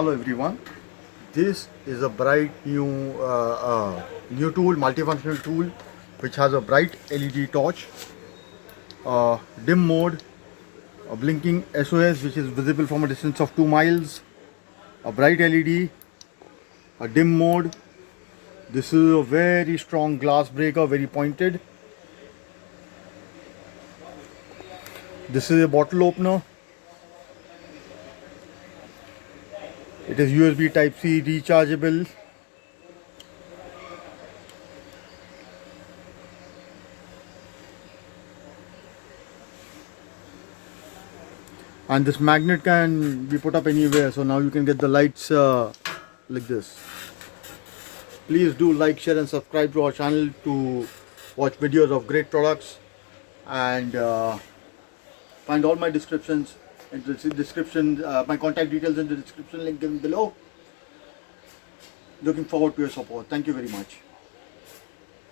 Hello everyone. This is a bright new tool, multifunctional tool, which has a bright LED torch, dim mode, a blinking SOS which is visible from a distance of 2 miles, a bright LED, a dim mode. This is a very strong glass breaker, very pointed. This is a bottle opener. It is USB Type-C rechargeable. And this magnet can be put up anywhere, so now you can get the lights like this. Please do like, share and subscribe to our channel to watch videos of great products, and find all my descriptions in the description, my contact details in the description link given below. Looking forward to your support. Thank you very much.